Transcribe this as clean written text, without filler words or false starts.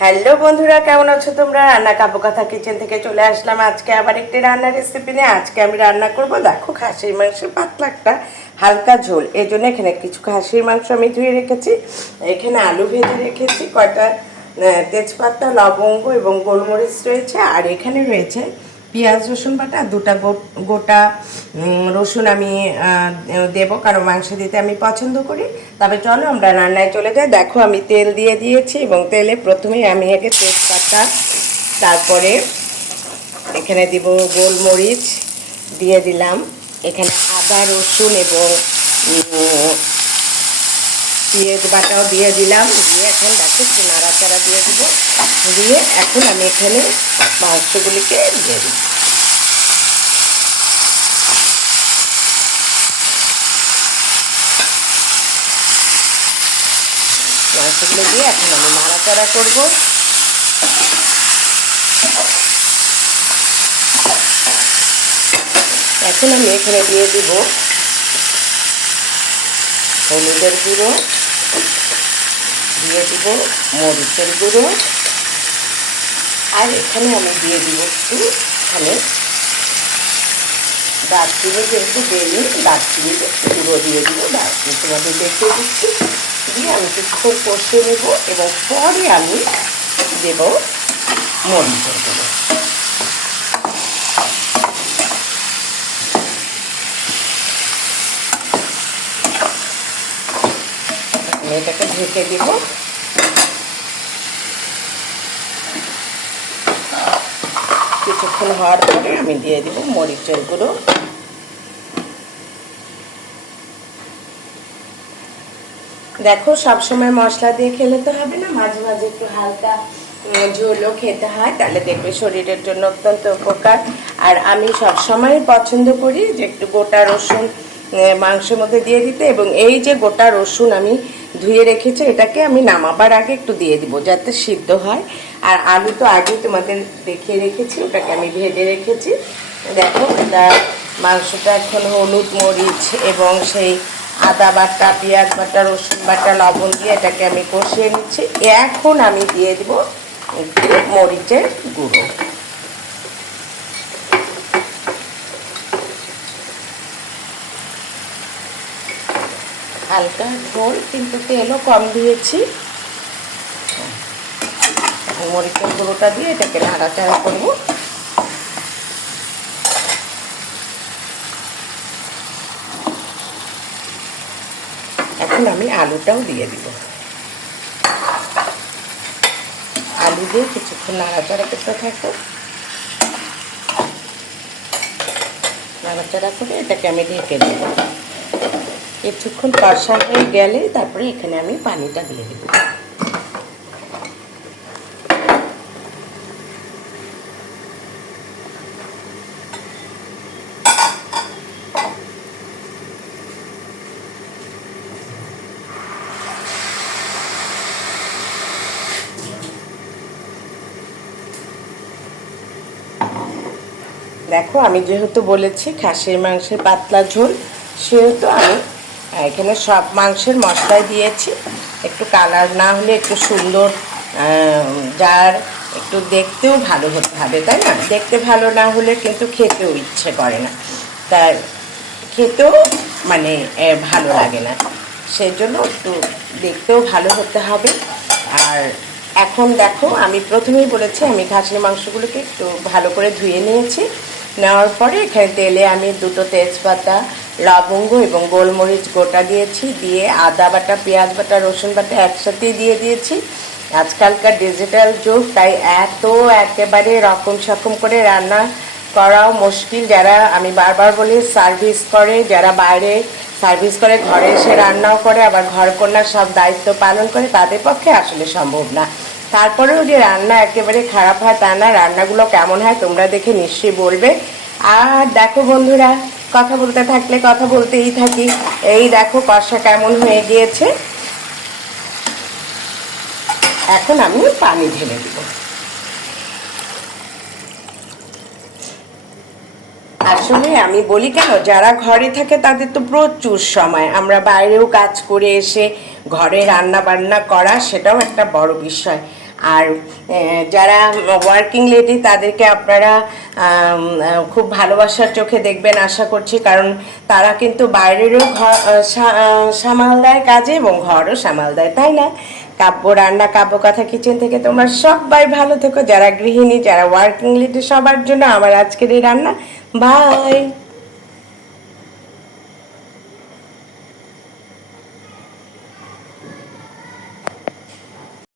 Hello বন্ধুরা, কেমন আছো তোমরা? রান্না কাবু কথা কিচেন থেকে চলে আসলাম আজকে আবার একটি রান্নার রেসিপি নিয়ে। আজকে আমি রান্না করব, দেখো, খাসির মাংসের পাতলা একটা হালকা ঝোল। এই জন্য এখানে কিছু খাসির মাংস আমি ধুয়ে রেখেছি, এখানে আলু ভেজে রেখেছি, কয়টা তেজপাতা, লবঙ্গ এবং গোলমরিচ রয়েছে, আর এখানে রয়েছে পেঁয়াজ রসুন বাটা, দুটা গোটা রসুন আমি দেবো, কারণ মাংস দিতে আমি পছন্দ করি। তবে চলো আমরা রান্নায় চলে যাই। দেখো আমি তেল দিয়ে দিয়েছি এবং তেলে প্রথমেই আমি আগে তেজপাতা, তারপরে এখানে দিব গোলমরিচ দিয়ে দিলাম, এখানে আদা রসুন এবং পেঁয়াজ বাটাও দিয়ে দিলাম, দিয়ে এখন দেখো একটু নাড়াচাড়া দিয়ে দিব, দিয়ে এখন আমি এখানে মাংসগুলিকে দিয়ে দিই। মাংসগুলো দিয়ে এখন আমি নাড়াচাড়া করবো। এখন আমি এখানে দিয়ে দিব হলুদের গুঁড়ো, দিয়ে দিব মরিচের গুঁড়ো, আর এখানে আমি দিয়ে দিব একটুখানে দারচিনি, যেহেতু দেয়নি দারচিনি গুঁড়ো দিয়ে দিব, দারচিনি তোমাদের দেখতে দিচ্ছি, দিয়ে আমি কিছুক্ষণ কষিয়ে নেব এবং পরে আমি দেব মরিচের গুঁড়ো। আমি এটাকে ঢেকে দিব। কিছুক্ষণ হওয়ার পরে আমি দিয়ে দিব মরিচের গুঁড়ো। দেখো, সবসময় মশলা দিয়ে খেলে তো হবে না, মাঝে মাঝে একটু হালকা ঝোলও খেতে হয়, তাহলে দেখবে শরীরের জন্য অত্যন্ত উপকার। আর আমি সবসময় পছন্দ করি যে একটু গোটা রসুন মাংসের মধ্যে দিয়ে দিতে, এবং এই যে গোটা রসুন আমি ধুয়ে রেখেছি, এটাকে আমি নামাবার আগে একটু দিয়ে দিব যাতে সিদ্ধ হয়। আর আলু তো আগেই তোমাদের দেখিয়ে রেখেছি, ওটাকে আমি ভেজে রেখেছি। দেখো, এটা মাংসটা এখন হলুদ মরিচ এবং সেই আদা বাটা, পেঁয়াজ বাটা, রসুন বাটা, লবণ দিয়ে এটাকে আমি কষিয়ে নিচ্ছি। এখন আমি দিয়ে দিব একটু মরিচের গুঁড়ো। হালকা ঝোল, কিন্তু তেলও কম দিয়েছি। মরিচের গুঁড়োটা দিয়ে এটাকে নাড়াচাড়া করব। এখন আমি আলুটাও দিয়ে দিব, আলু দিয়ে কিছুক্ষণ নাড়াচাড়া করতে থাকবো। নাড়াচাড়া করে এটাকে আমি ঢেকে দেব। কিছুক্ষণ কষা হয়ে গেলে তারপরে এখানে আমি পানিটা দিয়ে দেব। দেখো, আমি যেহেতু বলেছি খাসির মাংসের পাতলা ঝোল, সেহেতু আমি এখানে সব মাংসের মশলাই দিয়েছি। একটু কালার না হলে একটু সুন্দর, যার একটু দেখতেও ভালো হতে হবে, তাই না? দেখতে ভালো না হলে কিন্তু খেতেও ইচ্ছে করে না, তার খেতেও মানে ভালো লাগে না, সেই জন্য একটু দেখতেও ভালো হতে হবে। আর এখন দেখো, আমি প্রথমেই বলেছি আমি খাসির মাংসগুলোকে একটু ভালো করে ধুয়ে নিয়েছি। নেওয়ার পরে এখানে তেলে আমি দুটো তেজপাতা, লবঙ্গ এবং গোলমরিচ গোটা দিয়েছি, দিয়ে আদা বাটা, পেঁয়াজ বাটা, রসুন বাটা একসাথেই দিয়ে দিয়েছি। আজকালকার ডিজিটাল যুগ, তাই এত একেবারে রকম সকম করে রান্না করাও মুশকিল। যারা, আমি বারবার বলি, সার্ভিস করে, যারা বাইরে সার্ভিস করে, ঘরে এসে রান্নাও করে, আবার ঘরকন্যার সব দায়িত্ব পালন করে, তাদের পক্ষে আসলে সম্ভব না। তারপরেও যে রান্না একেবারে খারাপ হয় তা না, রান্নাগুলো কেমন হয় তোমরা দেখে নিশ্চয়ই বলবে। আর দেখো বন্ধুরা, কথা বলতে থাকলে কথা বলতেই থাকি। এই দেখো কষা কেমন হয়ে গিয়েছে। এখন আমি পানি ঢেলে দিব। আসলে আমি বলি কেন, যারা ঘরে থাকে তাদের তো প্রচুর সময়, আমরা বাইরেও কাজ করে এসে ঘরে রান্না বান্না করা, সেটাও একটা বড় বিষয়। আর যারা ওয়ার্কিং লেডি তাদেরকে আপনারা খুব ভালোবাসার চোখে দেখবেন আশা করছি, কারণ তারা কিন্তু বাইরেরও সামাল দেয় কাজে এবং ঘরও সামাল দেয়, তাই না? কাব্য রান্না, কাব্য কথা কিচেন থেকে তোমরা সবাই ভালো থেকো, যারা গৃহিণী, যারা ওয়ার্কিং লেডি, সবার জন্য আমার আজকের এই রান্না। বাই।